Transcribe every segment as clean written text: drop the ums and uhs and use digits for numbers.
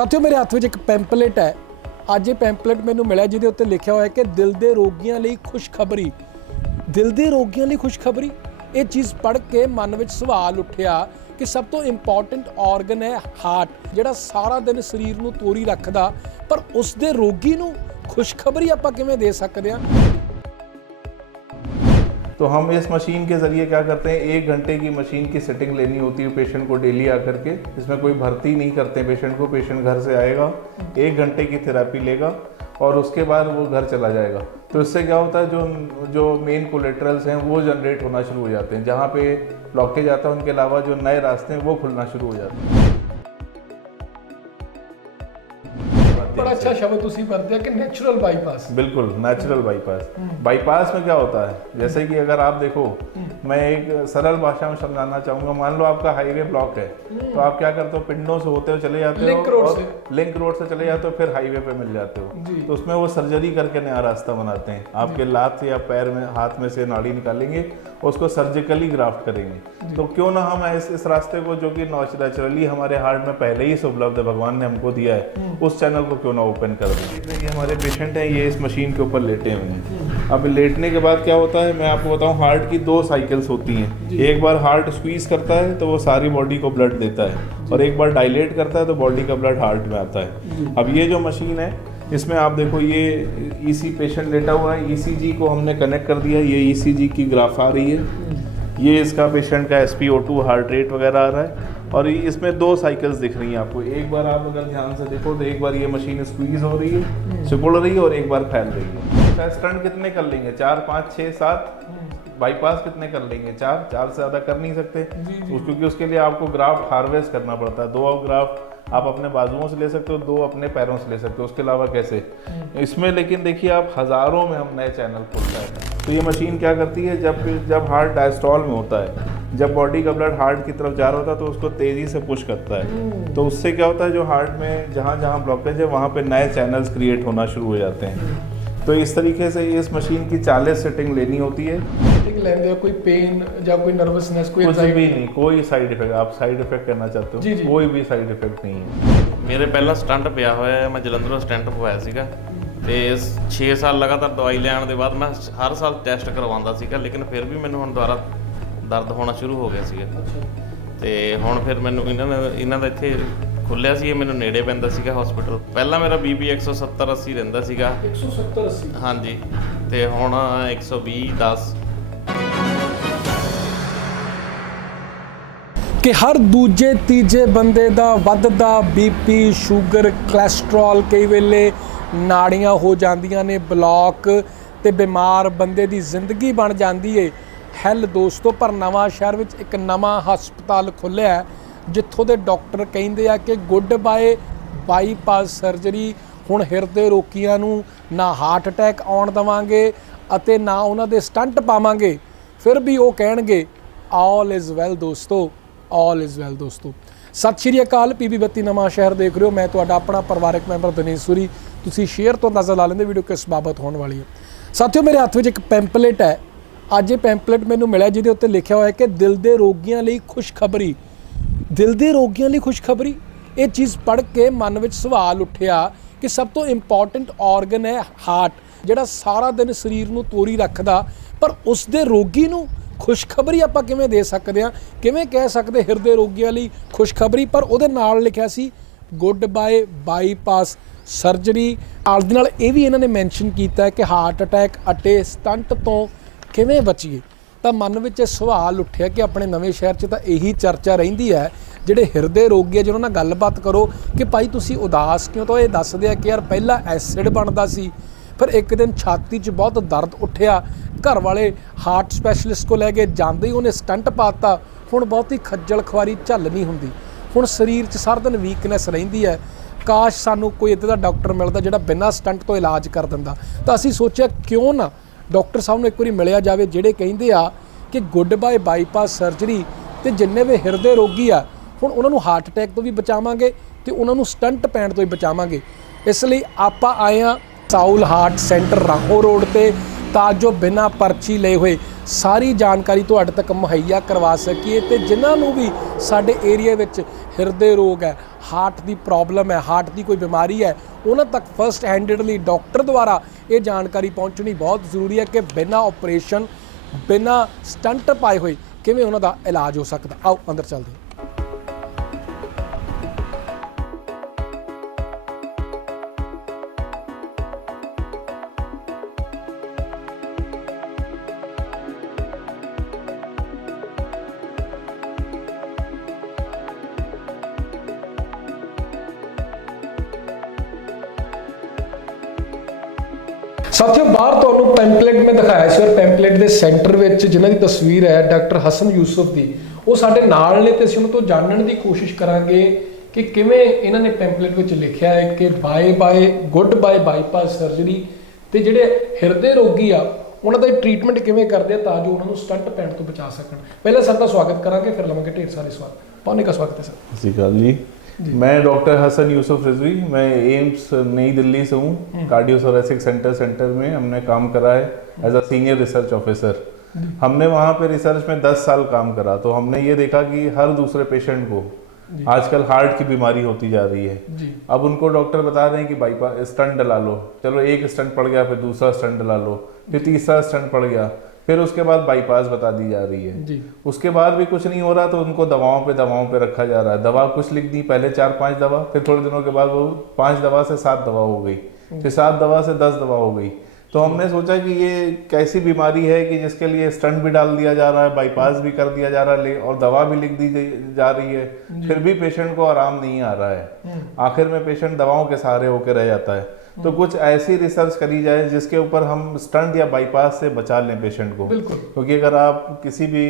ਸਾਥੀਓ ਮੇਰੇ ਹੱਥ ਵਿੱਚ ਇੱਕ ਪੈਂਪਲੇਟ ਹੈ। ਅੱਜ ਇਹ ਪੈਂਪਲੇਟ ਮੈਨੂੰ ਮਿਲਿਆ ਜਿਹਦੇ ਉੱਤੇ ਲਿਖਿਆ ਹੋਇਆ ਹੈ ਕਿ ਦਿਲ ਦੇ ਰੋਗੀਆਂ ਲਈ ਖੁਸ਼ਖਬਰੀ। ਦਿਲ ਦੇ ਰੋਗੀਆਂ ਲਈ ਖੁਸ਼ਖਬਰੀ। ਇਹ ਚੀਜ਼ ਪੜ੍ਹ ਕੇ ਮਨ ਵਿੱਚ ਸਵਾਲ ਉੱਠਿਆ ਕਿ ਸਭ ਤੋਂ ਇੰਪੋਰਟੈਂਟ ਆਰਗਨ ਹੈ ਹਾਰਟ, ਜਿਹੜਾ ਸਾਰਾ ਦਿਨ ਸਰੀਰ ਨੂੰ ਤੋਰੀ ਰੱਖਦਾ, ਪਰ ਉਸ ਦੇ ਰੋਗੀ ਨੂੰ खुशखबरी आप किवें दे सकते हैं। तो हम इस मशीन के ज़रिए क्या करते हैं, 1 घंटे की मशीन की सेटिंग लेनी होती है पेशेंट को डेली आकर के। इसमें कोई भर्ती नहीं करते पेशेंट को, पेशेंट घर से आएगा, 1 घंटे की थेरेपी लेगा और उसके बाद वो घर चला जाएगा। तो इससे क्या होता है, जो मेन कोलेटरल्स हैं वो जनरेट होना शुरू हो जाते हैं। जहाँ पे ब्लॉकेज आता है उनके अलावा जो नए रास्ते हैं वो खुलना शुरू हो जाते हैं। बड़ा अच्छा शब्द तुसी बरते हैं कि नेचुरल बाईपास। बिल्कुल नेचुरल बाईपास। बाईपास में क्या होता है, जैसे कि अगर आप देखो, मैं एक सरल भाषा में समझाना चाहूँगा। मान लो आपका हाईवे ब्लॉक है, तो आप क्या करते हो, पिंडों से होते हुए चले जाते हो, लिंक रोड से चले जाते हो, फिर हाईवे पे मिल जाते हो। तो उसमें वो सर्जरी करके नया रास्ता बनाते हैं। आपके लात या पैर में, हाथ में से नाड़ी निकालेंगे, उसको सर्जिकली ग्राफ्ट करेंगे। तो क्यों ना हम इस रास्ते को, जो कि नेचुरली हमारे हार्ट में पहले ही उपलब्ध है, भगवान ने हमको दिया है, उस चैनल को क्यों ना ओपन कर दें। ये हमारे पेशेंट हैं, ये इस मशीन के ऊपर लेटे हुए हैं। अब लेटने के बाद क्या होता है, मैं आपको बताऊं, हार्ट की 2 साइकिल्स होती हैं। एक बार हार्ट स्क्वीज करता है तो वो सारी बॉडी को ब्लड देता है, और एक बार डायलेट करता है तो बॉडी का ब्लड हार्ट में आता है। अब ये जो मशीन है, इसमें आप देखो, ये ईसी पेशेंट लेटा हुआ है, ईसीजी को हमने कनेक्ट कर दिया। ये ईसीजी की ग्राफ आ रही है, ये इसका पेशेंट का SpO2 हार्ट रेट वगैरह आ रहा है, और इसमें 2 साइकिल्स दिख रही हैं आपको। एक बार आप अगर ध्यान से देखो तो एक बार ये मशीन स्क्वीज हो रही है, सिकुड़ रही है, और एक बार फैल रही है। स्टंट कितने कर लेंगे, 4, 5, 6, 7। बाईपास कितने कर लेंगे, 4 से ज़्यादा कर नहीं सकते, क्योंकि उसके लिए आपको ग्राफ्ट हार्वेस्ट करना पड़ता है। 2 ग्राफ्ट आप अपने बाजुओं से ले सकते हो, 2 अपने पैरों से ले सकते हो, उसके अलावा कैसे। इसमें लेकिन देखिए आप, हज़ारों में हम नए चैनल खोलता है। तो ये मशीन क्या करती है, जब हार्ट डायस्टॉल में होता है, जब बॉडी का ब्लड हार्ट की तरफ जा रहा होता है, तो उसको तेज़ी से पुश करता है। तो उससे क्या होता है, जो हार्ट में जहाँ जहाँ ब्लॉकेज है वहाँ पे नए चैनल्स क्रिएट होना शुरू हो जाते हैं। तो इस तरीके से इस मशीन की 40 सेटिंग लेनी होती है। कोई पेन या कोई नर्वसनेस, कोई कुछ भी नहीं, कोई साइड इफेक्ट। आप साइड इफेक्ट करना चाहते हो, जी। कोई भी साइड इफेक्ट नहीं है। मेरे पहला स्टंट पिया हुआ है, मैं जलंधरों स्टंट पवाया सीगा, ਤੇ 6 ਸਾਲ ਲਗਾਤਾਰ ਦਵਾਈ ਲੈਣ ਦੇ ਬਾਅਦ ਮੈਂ ਹਰ ਸਾਲ ਟੈਸਟ ਕਰਵਾਉਂਦਾ ਸੀਗਾ, ਲੇਕਿਨ ਫਿਰ ਵੀ ਮੈਨੂੰ ਹੁਣ ਦੁਬਾਰਾ ਦਰਦ ਹੋਣਾ ਸ਼ੁਰੂ ਹੋ ਗਿਆ ਸੀਗਾ। ਤੇ ਹੁਣ ਫਿਰ ਮੈਨੂੰ ਇਹਨਾਂ ਦਾ ਇੱਥੇ ਖੁੱਲਿਆ ਸੀ, ਇਹ ਮੈਨੂੰ ਨੇੜੇ ਪੈਂਦਾ ਸੀਗਾ ਹਸਪੀਟਲ। ਪਹਿਲਾਂ ਮੇਰਾ BP 170-80 ਰਹਿੰਦਾ ਸੀਗਾ। 170-80 ਹਾਂਜੀ, ਤੇ ਹੁਣ 120-10। ਕਿ ਹਰ ਦੂਜੇ ਤੀਜੇ ਬੰਦੇ ਦਾ ਵੱਧਦਾ BP, ਸ਼ੂਗਰ, ਕੋਲੈਸਟਰੋਲ, ਕਈ ਵੇਲੇ ਨਾੜੀਆਂ ਹੋ ਜਾਂਦੀਆਂ ਨੇ ਬਲੌਕ, ਤੇ ਬਿਮਾਰ ਬੰਦੇ ਦੀ ਜ਼ਿੰਦਗੀ ਬਣ ਜਾਂਦੀ ਏ ਹੈਲ। ਦੋਸਤੋ, ਪਰ ਨਵਾਂ ਸ਼ਹਿਰ ਵਿੱਚ ਇੱਕ ਨਵਾਂ ਹਸਪਤਾਲ ਖੁੱਲ੍ਹਿਆ ਜਿੱਥੋਂ ਦੇ ਡਾਕਟਰ ਕਹਿੰਦੇ ਆ ਕਿ ਗੁੱਡ ਬਾਏ ਬਾਈਪਾਸ ਸਰਜਰੀ। ਹੁਣ ਹਿਰਦੇ ਰੋਗੀਆਂ ਨੂੰ ਨਾ ਹਾਰਟ ਅਟੈਕ ਆਉਣ ਦੇਵਾਂਗੇ ਅਤੇ ਨਾ ਉਹਨਾਂ ਦੇ ਸਟੰਟ ਪਾਵਾਂਗੇ, ਫਿਰ ਵੀ ਉਹ ਕਹਿਣਗੇ ਆਲ ਇਜ਼ ਵੈਲ। ਦੋਸਤੋ, ਆਲ ਇਜ਼ ਵੈਲ। ਦੋਸਤੋ, ਸਤਿ ਸ਼੍ਰੀ ਅਕਾਲ। PB 32 ਨਵਾਂ ਸ਼ਹਿਰ ਦੇਖ ਰਹੇ ਹੋ। ਮੈਂ ਤੁਹਾਡਾ ਆਪਣਾ ਪਰਿਵਾਰਕ ਮੈਂਬਰ ਦਿਨੇਸ਼ ਸੂਰੀ। ਤੁਸੀਂ ਸ਼ੇਅਰ ਤੋਂ ਅੰਦਾਜ਼ਾ ਲਾ ਲੈਂਦੇ ਵੀਡੀਓ ਕਿਸ ਬਾਬਤ ਹੋਣ ਵਾਲੀ ਹੈ। ਸਾਥੀਓ ਮੇਰੇ ਹੱਥ ਵਿੱਚ ਇੱਕ ਪੈਂਪਲੇਟ ਹੈ। ਅੱਜ ਇਹ ਪੈਂਪਲੇਟ ਮੈਨੂੰ ਮਿਲਿਆ ਜਿਹਦੇ ਉੱਤੇ ਲਿਖਿਆ ਹੋਇਆ ਕਿ ਦਿਲ ਦੇ ਰੋਗੀਆਂ ਲਈ ਖੁਸ਼ਖਬਰੀ। ਦਿਲ ਦੇ ਰੋਗੀਆਂ ਲਈ ਖੁਸ਼ਖਬਰੀ। ਇਹ ਚੀਜ਼ ਪੜ੍ਹ ਕੇ ਮਨ ਵਿੱਚ ਸਵਾਲ ਉੱਠਿਆ ਕਿ ਸਭ ਤੋਂ ਇੰਪੋਰਟੈਂਟ ਆਰਗਨ ਹੈ ਹਾਰਟ, ਜਿਹੜਾ ਸਾਰਾ ਦਿਨ ਸਰੀਰ ਨੂੰ ਤੋਰੀ ਰੱਖਦਾ, ਪਰ ਉਸ ਦੇ ਰੋਗੀ ਨੂੰ ਖੁਸ਼ਖਬਰੀ ਆਪਾਂ ਕਿਵੇਂ ਦੇ ਸਕਦੇ ਹਾਂ। ਕਿਵੇਂ ਕਹਿ ਸਕਦੇ ਹਿਰਦੇ ਰੋਗੀਆਂ ਲਈ ਖੁਸ਼ਖਬਰੀ, ਪਰ ਉਹਦੇ ਨਾਲ ਲਿਖਿਆ ਸੀ ਗੁੱਡ ਬਾਏ ਬਾਈਪਾਸ ਸਰਜਰੀ। ਨਾਲ ਦੀ ਨਾਲ ਇਹ ਵੀ ਇਹਨਾਂ ਨੇ ਮੈਂਸ਼ਨ ਕੀਤਾ ਹੈ ਕਿ ਹਾਰਟ ਅਟੈਕ ਅਤੇ ਸਟੰਟ ਤੋਂ ਕਿਵੇਂ ਬਚੀਏ। ਤਾਂ ਮਨ ਵਿੱਚ ਇਹ ਸਵਾਲ ਉੱਠਿਆ ਕਿ ਆਪਣੇ ਨਵੇਂ ਸ਼ਹਿਰ 'ਚ ਤਾਂ ਇਹੀ ਚਰਚਾ ਰਹਿੰਦੀ ਹੈ, ਜਿਹੜੇ ਹਿਰਦੇ ਰੋਗੀ ਆ ਜਿਹਨਾਂ ਨਾਲ ਗੱਲਬਾਤ ਕਰੋ ਕਿ ਭਾਈ ਤੁਸੀਂ ਉਦਾਸ ਕਿਉਂ, ਤਾਂ ਇਹ ਦੱਸਦੇ ਆ ਕਿ ਯਾਰ ਪਹਿਲਾਂ ਐਸਿਡ ਬਣਦਾ ਸੀ, ਫਿਰ ਇੱਕ ਦਿਨ ਛਾਤੀ 'ਚ ਬਹੁਤ ਦਰਦ ਉੱਠਿਆ, ਘਰ ਵਾਲੇ ਹਾਰਟ ਸਪੈਸ਼ਲਿਸਟ ਕੋਲ ਲੈ ਕੇ ਜਾਂਦੇ ਹੀ ਉਹਨੇ ਸਟੰਟ ਪਾਤਾ, ਹੁਣ ਬਹੁਤੀ ਖੱਜਲ ਖੁਆਰੀ ਝੱਲ ਨਹੀਂ ਹੁੰਦੀ, ਹੁਣ ਸਰੀਰ 'ਚ ਸਾਰਾ ਦਿਨ ਵੀਕਨੈਸ ਰਹਿੰਦੀ ਹੈ। ਕਾਸ਼ ਸਾਨੂੰ ਕੋਈ ਇੱਦਾਂ ਦਾ ਡਾਕਟਰ ਮਿਲਦਾ ਜਿਹੜਾ ਬਿਨਾਂ ਸਟੰਟ ਤੋਂ ਇਲਾਜ ਕਰ ਦਿੰਦਾ। ਤਾਂ ਅਸੀਂ ਸੋਚਿਆ ਕਿਉਂ ਨਾ ਡਾਕਟਰ ਸਾਹਿਬ ਨੂੰ ਇੱਕ ਵਾਰੀ ਮਿਲਿਆ ਜਾਵੇ, ਜਿਹੜੇ ਕਹਿੰਦੇ ਆ ਕਿ ਗੁੱਡ ਬਾਏ ਬਾਈਪਾਸ ਸਰਜਰੀ, ਤੇ ਜਿੰਨੇ ਵੀ ਹਿਰਦੇ ਰੋਗੀ ਆ ਹੁਣ ਉਹਨਾਂ ਨੂੰ ਹਾਰਟ ਅਟੈਕ ਤੋਂ ਵੀ ਬਚਾਵਾਂਗੇ ਤੇ ਉਹਨਾਂ ਨੂੰ ਸਟੰਟ ਪੈਣ ਤੋਂ ਵੀ ਬਚਾਵਾਂਗੇ। ਇਸ ਲਈ ਆਪਾਂ ਆਏ ਹਾਂ ਸਾਊਲ ਹਾਰਟ ਸੈਂਟਰ ਰਾਹੋਂ ਰੋਡ ਤੇ, ਤਾਂ ਜੋ ਬਿਨਾਂ ਪਰਚੀ ਲਏ ਹੋਏ ਸਾਰੀ ਜਾਣਕਾਰੀ ਤੁਹਾਡੇ ਤੱਕ ਮੁਹੱਈਆ ਕਰਵਾ ਸਕੀਏ ਤੇ ਜਿਨ੍ਹਾਂ ਨੂੰ ਵੀ ਸਾਡੇ ਏਰੀਆ ਵਿੱਚ ਹਿਰਦੇ ਰੋਗ ਹੈ, ਹਾਰਟ ਦੀ ਪ੍ਰੋਬਲਮ ਹੈ, ਹਾਰਟ ਦੀ ਕੋਈ ਬਿਮਾਰੀ ਹੈ, ਉਹਨਾਂ ਤੱਕ ਫਸਟ ਹੈਂਡਡਲੀ ਡਾਕਟਰ ਦੁਆਰਾ ਇਹ ਜਾਣਕਾਰੀ ਪਹੁੰਚਣੀ ਬਹੁਤ ਜ਼ਰੂਰੀ ਹੈ ਕਿ ਬਿਨਾਂ ਆਪਰੇਸ਼ਨ, ਬਿਨਾਂ ਸਟੰਟ ਪਾਏ ਹੋਏ ਕਿਵੇਂ ਉਹਨਾਂ ਦਾ ਇਲਾਜ ਹੋ ਸਕਦਾ। ਆਓ ਅੰਦਰ ਚੱਲਦੇ ਹਾਂ। ਸਾਥੀਓ, ਬਾਹਰ ਤੁਹਾਨੂੰ ਪੈਂਪਲੇਟ ਮੈਂ ਦਿਖਾਇਆ ਸੀ ਔਰ ਪੈਂਪਲੇਟ ਦੇ ਸੈਂਟਰ ਵਿੱਚ ਜਿਨ੍ਹਾਂ ਦੀ ਤਸਵੀਰ ਹੈ ਡਾਕਟਰ ਹਸਨ ਯੂਸਫ ਦੀ, ਉਹ ਸਾਡੇ ਨਾਲ ਨੇ ਤੇ ਅਸੀਂ ਉਹਨਾਂ ਤੋਂ ਜਾਣਨ ਦੀ ਕੋਸ਼ਿਸ਼ ਕਰਾਂਗੇ ਕਿ ਕਿਵੇਂ ਇਹਨਾਂ ਨੇ ਪੈਂਪਲੇਟ ਵਿੱਚ ਲਿਖਿਆ ਹੈ ਕਿ ਗੁੱਡ ਬਾਏ ਬਾਈਪਾਸ ਸਰਜਰੀ ਤੇ ਜਿਹੜੇ ਹਿਰਦੇ ਰੋਗੀ ਆ ਉਹਨਾਂ ਦਾ ਟ੍ਰੀਟਮੈਂਟ ਕਿਵੇਂ ਕਰਦੇ ਆ ਤਾਂ ਜੋ ਉਹਨਾਂ ਨੂੰ ਸਟੰਟ ਪੈਣ ਤੋਂ ਬਚਾ ਸਕਣ। ਪਹਿਲਾਂ ਸਰ ਦਾ ਸਵਾਗਤ ਕਰਾਂਗੇ, ਫਿਰ ਲਵਾਂਗੇ ਢੇਰ ਸਾਰੇ ਸਵਾਲ। पाने का स्वागत है सर। सत श्री अकाल जी। मैं डॉक्टर हसन यूसुफ रिजवी, मैं एम्स नई दिल्ली से हूँ। कार्डियोथोरेसिक सेंटर में हमने काम करा है as a senior research officer. हमने वहाँ पे रिसर्च में 10 साल काम करा, तो हमने ये देखा कि हर दूसरे पेशेंट को आजकल हार्ट की बीमारी होती जा रही है। अब उनको डॉक्टर बता रहे हैं कि बाईपास स्टंट डला लो, चलो एक स्टंट पड़ गया, फिर दूसरा स्टंट डला लो, फिर तीसरा स्टंट पड़ गया, फिर उसके बाद बाईपास बता दी जा रही है। उसके बाद भी कुछ नहीं हो रहा तो उनको दवाओं पे रखा जा रहा है। दवा कुछ लिख दी, पहले 4-5 दवा, फिर थोड़े दिनों के बाद वो 5 दवा से 7 दवा हो गई, फिर 7 दवा से 10 दवा हो गई। तो हमने सोचा कि ये कैसी बीमारी है कि जिसके लिए स्टंट भी डाल दिया जा रहा है, बाईपास भी कर दिया जा रहा है और दवा भी लिख दी जा रही है, फिर भी पेशेंट को आराम नहीं आ रहा है। आखिर में पेशेंट दवाओं के सहारे होकर रह जाता है। तो कुछ ऐसी रिसर्च करी जाए जिसके ऊपर हम स्टंट या बाईपास से बचा लें पेशेंट को। क्योंकि अगर आप किसी भी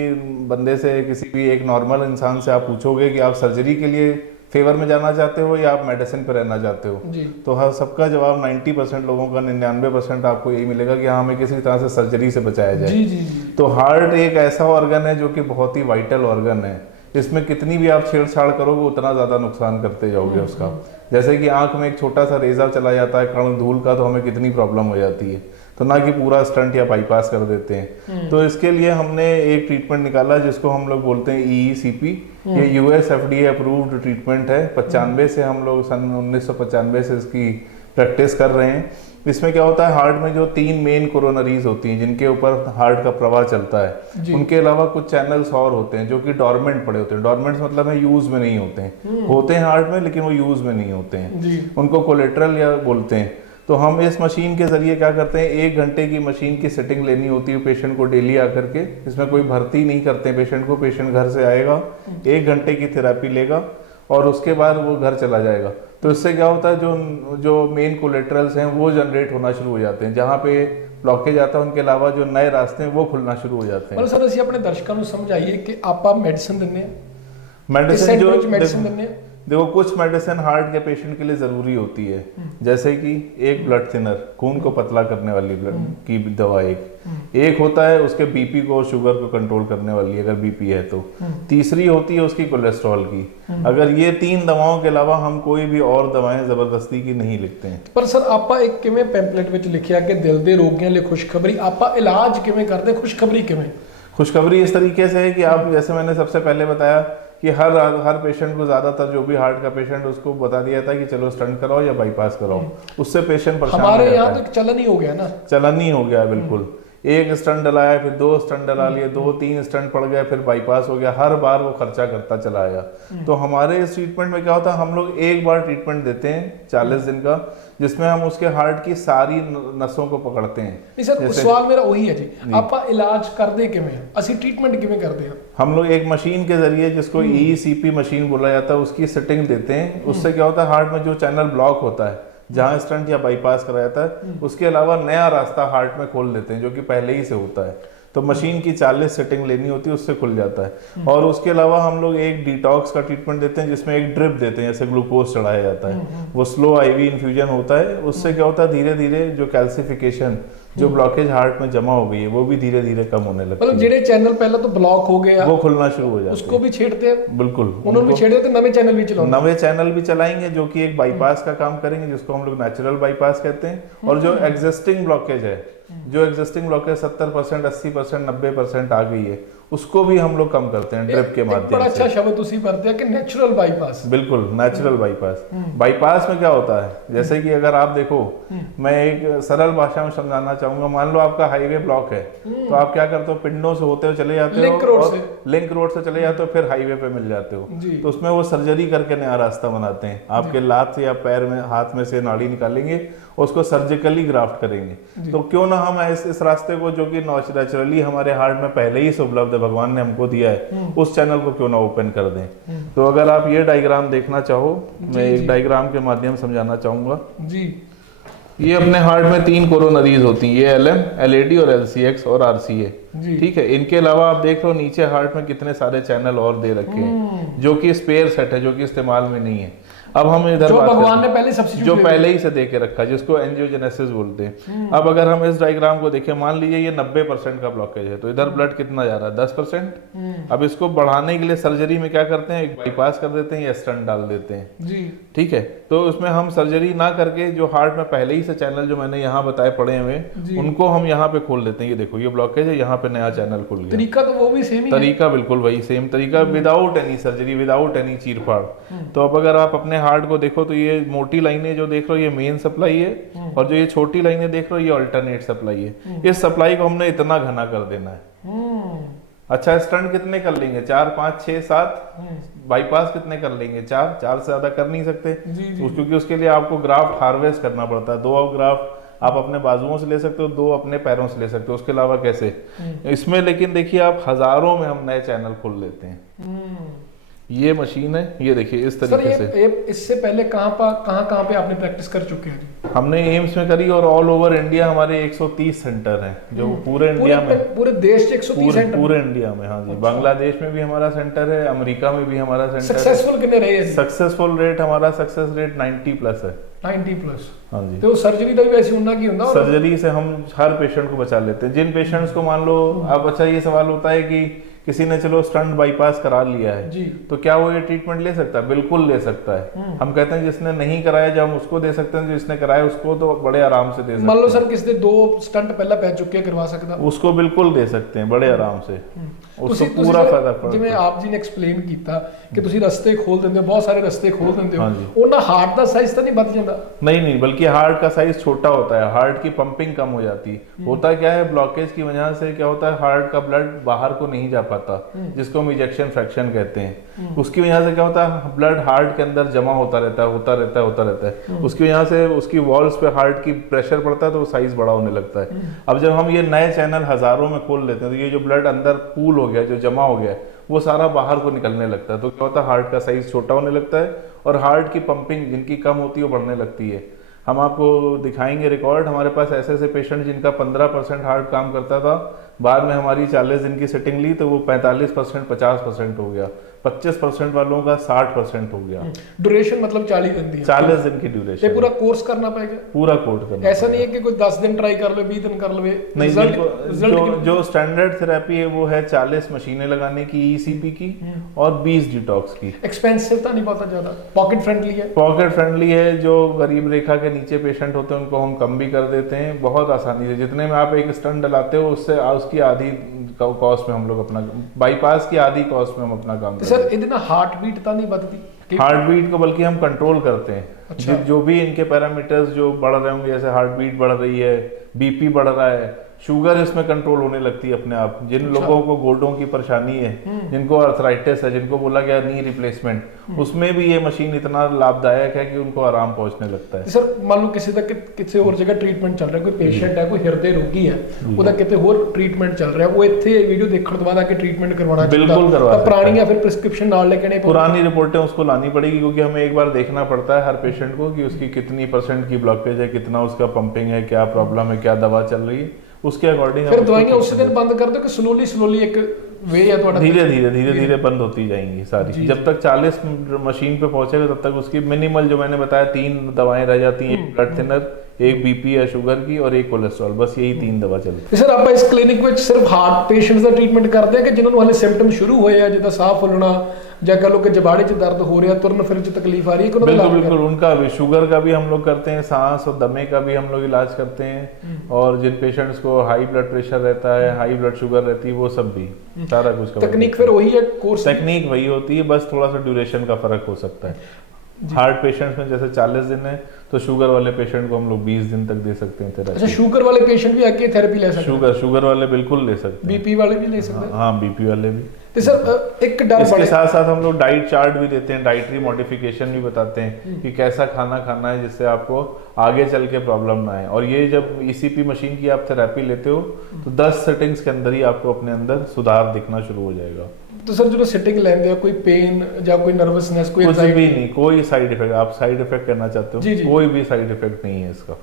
बंदे से, किसी भी एक नॉर्मल इंसान से आप पूछोगे कि आप सर्जरी के लिए फेवर में जाना चाहते हो या आप मेडिसिन पर रहना चाहते हो, तो हर सबका जवाब 90% लोगों का 99% आपको यही मिलेगा कि हाँ, हमें किसी तरह से सर्जरी से बचाया जाए। तो हार्ट एक ऐसा ऑर्गन है जो कि बहुत ही वाइटल ऑर्गन है। इसमें कितनी भी आप छेड़छाड़ करोगे उतना ज़्यादा नुकसान करते जाओगे उसका। जैसे कि आंख में एक छोटा सा रेजा चला जाता है कण धूल का, तो हमें कितनी प्रॉब्लम हो जाती है। तो ना कि पूरा स्टंट या बाईपास कर देते हैं। तो इसके लिए हमने एक ट्रीटमेंट निकाला जिसको हम लोग बोलते हैं EECP। ये US FDA अप्रूव्ड ट्रीटमेंट है। 95 से हम लोग सन 1995 से इसकी प्रैक्टिस कर रहे हैं। इसमें क्या होता है, हार्ट में जो 3 मेन कोरोनरीज होती हैं जिनके ऊपर हार्ट का प्रवाह चलता है, उनके अलावा कुछ चैनल्स और होते हैं जो कि डॉर्मेंट पड़े होते हैं। डॉर्मेंट मतलब है यूज में नहीं होते हैं, होते हैं हार्ट में लेकिन वो यूज में नहीं होते हैं, उनको कोलेट्रल या बोलते हैं। तो हम इस मशीन के जरिए क्या करते हैं, 1 घंटे की मशीन की सेटिंग लेनी होती है पेशेंट को डेली आकर के। इसमें कोई भर्ती नहीं करते पेशेंट को, पेशेंट घर से आएगा, 1 घंटे की थेरेपी लेगा और उसके बाद वो घर चला जाएगा। तो इससे क्या होता है, जो मेन कोलेट्रल्स हैं वो जनरेट होना शुरू हो जाते हैं। जहाँ पे ब्लॉकेज आता है उनके अलावा जो नए रास्ते हैं वो खुलना शुरू हो जाते हैं। सर ਅਸੀਂ ਆਪਣੇ ਦਰਸ਼ਕਾਂ ਨੂੰ ਸਮਝਾਈਏ ਕਿ ਆਪਾਂ ਮੈਡੀਸਿਨ ਦਿੰਨੇ ਆ, मेडिसिन जो मेडिसिन दिन्ने आ। देखो, कुछ मेडिसिन हार्ट के पेशेंट के लिए ज़रूरी होती है, जैसे कि एक ब्लड थिनर, खून को पतला करने वाली ब्लड की दवा एक होता है उसके बीपी को, शुगर को कंट्रोल करने वाली अगर बीपी है तो। तीसरी होती है उसकी कोलेस्ट्रॉल की। अगर ये 3 दवाओं के अलावा हम कोई भी और दवाएं ज़बरदस्ती की नहीं लिखते हैं। पर सर आप एक किवें पैंपलेट विच लिखिया कि दिल दे रोगियों लिए खुशखबरी, आप इलाज किवें करते, खुशखबरी किवें? खुशखबरी इस तरीके से है कि आप, जैसे मैंने सबसे पहले बताया कि हर पेशेंट को, ज़्यादातर जो भी हार्ट का पेशेंट उसको बता दिया था कि चलो स्टंट कराओ या बाईपास कराओ। उससे पेशेंट परेशान हमारे यहाँ तो चलन ही हो गया ना, चलन ही हो गया बिल्कुल। 1 स्टंट डलाया, फिर 2 स्टंट डला लिए, 2-3 स्टंट पड़ गए, फिर बाईपास हो गया, हर बार वो खर्चा करता चला आया। तो हमारे इस ट्रीटमेंट में क्या होता है, हम लोग एक बार ट्रीटमेंट देते हैं 40 दिन का, जिसमें हम उसके हार्ट की सारी नसों को पकड़ते हैं। नहीं सर, सवाल मेरा वही है जी, आप इलाज करते किवें, असि ट्रीटमेंट किवें करते हैं? हम लोग एक मशीन के जरिए, जिसको EECP मशीन बोला जाता है, उसकी सेटिंग देते हैं। उससे क्या होता है, हार्ट में जो चैनल ब्लॉक होता है जहाँ स्टंट या बाईपास कराया जाता है, उसके अलावा नया रास्ता हार्ट में खोल देते हैं जो कि पहले ही से होता है। तो मशीन की 40 सेटिंग लेनी होती है, उससे खुल जाता है। और उसके अलावा हम लोग एक डिटॉक्स का ट्रीटमेंट देते हैं जिसमें एक ड्रिप देते हैं, जैसे ग्लूकोज चढ़ाया जाता है। वो स्लो IV इन्फ्यूजन होता है। उससे क्या होता है, धीरे धीरे जो कैल्सिफिकेशन, जो ब्लॉकेज हार्ट में जमा हो गई है वो भी धीरे धीरे कम होने लगती मतलब ਜਿਹੜੇ ਚੈਨਲ ਪਹਿਲਾਂ ਤੋਂ ਬਲੌਕ ਹੋ गए वो खुलना शुरू हो जाते उसको भी छेड़ते हैं हैं बिल्कुल उन्होंने भी छेड़े तो नवे चैनल भी चलाओ नवे चैनल भी चलाएंगे जो कि एक बाईपास का काम करेंगे जिसको हम लोग नेचुरल बाईपास कहते हैं और जो एग्जिस्टिंग ब्लॉकेज है जो एग्जिस्टिंग ब्लॉकेज 70% 80% 90% आ गई है उसको भी हम लोग कम करते हैं ड्रिप के माध्यम बड़ा से अच्छा शब्द ਤੁਸੀਂ ਵਰਤਿਆ है कि नेचुरल बाईपास बिल्कुल नेचुरल बाईपास बाईपास में क्या होता है जैसे कि अगर आप देखो मैं एक सरल भाषा में समझाना चाहूंगा मान लो आपका हाईवे ब्लॉक है तो आप क्या करते हो पिंडों से होते हुए चले जाते लिंक हो रोड और से। लिंक रोड से चले जाते हो फिर हाईवे पे मिल जाते हो जी। तो उसमें वो सर्जरी करके नया रास्ता बनाते हैं आपके लात से या पैर में हाथ में से नाड़ी निकालेंगे उसको सर्जिकली ग्राफ्ट करेंगे तो क्यों ना हम इस रास्ते को जो कि नेचुरली हमारे हार्ट में पहले ही उपलब्ध है भगवान ने हमको दिया है उस चैनल को क्यों ना ओपन कर दें तो अगर आप ये डायग्राम देखना चाहो मैं एक डायग्राम के माध्यम समझाना चाहूंगा जी ये अपने हार्ट में 3 कोरोनरीज होती हैं ये LM LAD और LCX और RCA जी। ठीक है इनके अलावा आप देख लो नीचे हार्ट में कितने सारे चैनल और दे रखे हैं जो कि स्पेयर सेट है जो कि इस्तेमाल में नहीं है अब हम इधर जो बात भगवान करते ने हैं, पहले सब्स्टिट्यूट जो पहले ही से दे के रखा जिसको एंजियोजेनेसिस बोलते हैं अब अगर हम इस डायग्राम को देखें मान लीजिए ये 90% का ब्लॉकेज है तो इधर ब्लड कितना जा रहा है 10%। अब इसको बढ़ाने के लिए सर्जरी में क्या करते हैं एक बाईपास कर देते हैं या स्टंट डाल देते हैं जी ठीक है तो उसमें हम सर्जरी ना करके जो हार्ट में पहले ही से चैनल जो मैंने यहाँ बताए पड़े हुए उनको हम यहाँ पे खोल देते हैं ये देखो ये ब्लॉकेज है यहाँ पे नया चैनल खुल गया तरीका तो वो भी सेम ही है तरीका बिल्कुल वही सेम तरीका without any surgery without any चीरफाड़ तो अब अगर आप अपने हार्ट को देखो तो ये मोटी लाइनें जो देख रहे हो ये मेन सप्लाई है और जो ये छोटी लाइनें देख रहे हो ये अल्टरनेट सप्लाई है इस सप्लाई को हमने इतना घना कर देना है अच्छा स्टंट कितने कर लेंगे 4 5 6 7 बाईपास कितने कर लेंगे 4 से ज्यादा कर नहीं सकते क्योंकि उसके लिए आपको ग्राफ्ट हार्वेस्ट करना पड़ता है 2 ग्राफ्ट आप अपने बाजुओं से ले सकते हो 2 अपने पैरों से ले सकते हो उसके अलावा कैसे इसमें लेकिन देखिए आप हजारों में हम नए चैनल खोल लेते हैं ये मशीन है ये देखिए इस तरीके से इससे पहले कहाँ पे आपने प्रैक्टिस कर चुके हैं हमने एम्स में करी और ऑल ओवर इंडिया हमारे 130 सेंटर हैं जो पूरे इंडिया में पूरे देश के 130 सेंटर पूरे इंडिया में हाँ जी बांग्लादेश में भी हमारा सेंटर है अमेरिका में भी हमारा सेंटर सक्सेसफुल कितने रहे सक्सेसफुल रेट हमारा सक्सेस रेट 90+ है 90+ हाँ जी तो सर्जरी तो भी वैसे होना की होता सर्जरी से हम हर पेशेंट को बचा लेते हैं जिन पेशेंट्स को मान लो अब अच्छा ये सवाल होता है कि किसी ने चलो स्टंट बाईपास करा लिया है जी तो क्या वो ये ट्रीटमेंट ले सकता है बिल्कुल ले सकता है हम कहते हैं जिसने नहीं कराया जब हम उसको दे सकते हैं जिसने कराया उसको तो बड़े आराम से दे सकते हैं मान लो सर किसी ने 2 स्टंट पहला पै चुके करवा सकता उसको बिल्कुल दे सकते हैं बड़े आराम से उसको पूरा फायदा पड़ता ਜਿਵੇਂ ਆਪ ਜੀ ਨੇ ਐਕਸਪਲੇਨ ਕੀਤਾ ਕਿ ਤੁਸੀਂ ਰਸਤੇ ਖੋਲ ਦਿੰਦੇ ਹੋ ਬਹੁਤ ਸਾਰੇ ਰਸਤੇ ਖੋਲ ਦਿੰਦੇ ਹੋ हाँ जी। ਉਹਨਾਂ ਹਾਰਟ ਦਾ ਸਾਈਜ਼ ਤਾਂ ਨਹੀਂ ਵੱਧ ਜਾਂਦਾ नहीं बल्कि हार्ट का साइज छोटा होता है हार्ट की पंपिंग कम हो जाती है होता क्या है ब्लॉकेज की वजह से क्या होता है हार्ट का ब्लड बाहर को नहीं जा पाता जिसको हम इजेक्शन फ्रैक्शन कहते हैं उसकी वजह से क्या होता है ब्लड हार्ट के अंदर जमा होता रहता है उसकी वजह से उसकी वॉल्स पे हार्ट की प्रेशर पड़ता है तो वो साइज बड़ा होने लगता है अब जब हम ये नए चैनल हजारों में खोल लेते हैं तो ये जो ब्लड अंदर पूल हो गया जो जमा हो गया वो सारा बाहर को निकलने लगता है तो क्या होता है हार्ट का साइज छोटा होने लगता है और हार्ट की पंपिंग जिनकी कम होती है वो बढ़ने लगती है हम आपको दिखाएंगे रिकॉर्ड हमारे पास ऐसे पेशेंट जिनका 15% हार्ट काम करता था बाद में हमारी 40 दिन की सिटिंग ली तो वो 45% 50% हो गया 25% वालों का 60% हो गया ड्यूरेशन मतलब 40 दिन दी 40 दिन की ਤੇ ड्यूरेशन ਪੂਰਾ ਕੋਰਸ ਕਰਨਾ ਪਏਗਾ पूरा कोर्स करना ऐसा नहीं है कि कोई 10 दिन ट्राई कर लो 20 दिन कर लो नहीं जो स्टैंडर्ड थेरेपी है वो है 40 मशीनें लगाने की ECP की और 20 डिटॉक्स की एक्सपेंसिव तो नहीं पता ज्यादा पॉकेट फ्रेंडली है पॉकेट फ्रेंडली है जो गरीब रेखा के नीचे पेशेंट होते हैं उनको हम कम भी कर देते हैं बहुत आसानी से जितने में आप एक स्टंट डलाते हो उससे उसकी आधी कॉस्ट में हम लोग अपना बाईपास की आधी कॉस्ट में हम अपना काम करते सर ਇਹਦੇ ਨਾਲ हार्ट बीट तो नहीं बढ़ती हार्ट बीट को बल्कि हम कंट्रोल करते हैं अच्छा। जो भी इनके पैरामीटर्स जो बढ़ रहे होंगे जैसे हार्ट बीट बढ़ रही है BP बढ़ रहा है शुगर इसमें कंट्रोल होने लगती है अपने आप जिन लोगों को गोल्डों की परेशानी है जिनको अर्थराइटिस है जिनको बोला गया नी रिप्लेसमेंट उसमें भी ये मशीन इतना लाभदायक है कि उनको आराम पहुंचने लगता है सर मान लो किसी का किसी और जगह ट्रीटमेंट चल रहा है कोई पेशेंट है कोई ਹਿਰਦੇ ਰੋਗੀ ਹੈ ਉਹਦਾ ਕਿਤੇ ਹੋਰ ਟ੍ਰੀਟਮੈਂਟ ਚੱਲ ਰਿਹਾ ਉਹ ਇੱਥੇ ਵੀਡੀਓ ਦੇਖਣ ਤੋਂ ਬਾਅਦ ਆ ਕੇ ट्रीटमेंट करवाना बिल्कुल करवा सकता है। पुरानी या फिर प्रिस्क्रिप्शन नाल लेके नहीं पुरानी रिपोर्टें उसको लानी पड़ेगी क्योंकि हमें एक बार देखना पड़ता है हर पेशेंट को कि उसकी कितनी % की ब्लॉकेज है कितना उसका पंपिंग है क्या प्रॉब्लम है क्या दवा चल रही है उसके अकॉर्डिंग फिर दवाइयां उसी दिन बंद कर दो कि स्लोली एक वे है थोड़ा धीरे बंद होती जाएंगी सारी जब तक 40 मशीन पे पहुंचेगा तब तक उसकी मिनिमल जो मैंने बताया 3 दवाएं रह जाती हैं एक ब्लड थिनर एक बीपी या शुगर की और एक कोलेस्ट्रॉल, बस यही 3 दवा चलती सर ਆਪਾਂ ਇਸ ਕਲੀਨਿਕ ਵਿੱਚ ਸਿਰਫ ਹਾਰਟ ਪੇਸ਼ੈਂਟਸ ਦਾ ਟ੍ਰੀਟਮੈਂਟ ਕਰਦੇ ਆ ਕਿ ਜਿਨ੍ਹਾਂ ਨੂੰ ਹਲੇ ਸਿੰਪਟਮ ਸ਼ੁਰੂ ਹੋਏ ਆ ਜਿੱਦਾਂ ਸਾਹ ਫੁੱਲਣਾ ਜਾਂ ਕਹ ਲੋ ਕਿ ਜਬਾੜੇ 'ਚ ਦਰਦ ਹੋ ਰਿਹਾ ਤੁਰਨ ਫਿਰਨ 'ਚ तकलीफ आ रही है कि उन्होंने बिल्कुल बिल्कुल उनका भी शुगर का भी हम लोग करते हैं, सांस और दमे का भी हम लोग इलाज करते हैं, और जिन पेशेंट्स को हाई ब्लड प्रेशर रहता है, हाई ब्लड शुगर रहती है, वो सब भी सारा कुछ cover तकनीक करते फिर वही है कोर्स हैं। तकनीक वही होती है, बस थोड़ा सा ड्यूरेशन का फर्क हो सकता है। हार्ट पेशेंट्स में जैसे 40 दिन है तो शुगर वाले पेशेंट को हम लोग 20 दिन तक दे सकते हैं थेरेपी। अच्छा शुगर वाले पेशेंट भी आके थेरेपी ले सकते हैं? शुगर वाले बिल्कुल ले सकते हैं, बीपी वाले भी ले सकते हैं? हाँ बीपी वाले भी। तो सर एक डर इसके साथ साथ हम लोग डाइट चार्ट भी देते हैं, डाइटरी मॉडिफिकेशन भी बताते हैं कि कैसा खाना खाना है जिससे आपको आगे चल के प्रॉब्लम ना आए। और ये जब ईसीपी मशीन की आप थेरेपी लेते हो तो 10 सेटिंग्स के अंदर ही आपको अपने अंदर सुधार दिखना शुरू हो जाएगा। तो सर जो सिटिंग लेंगे हैं कोई पेन या कोई नर्वसनेस कोई कुछ भी नहीं, कोई साइड इफेक्ट, आप साइड इफेक्ट करना चाहते हो, जी, जी। कोई भी साइड इफेक्ट नहीं है इसका।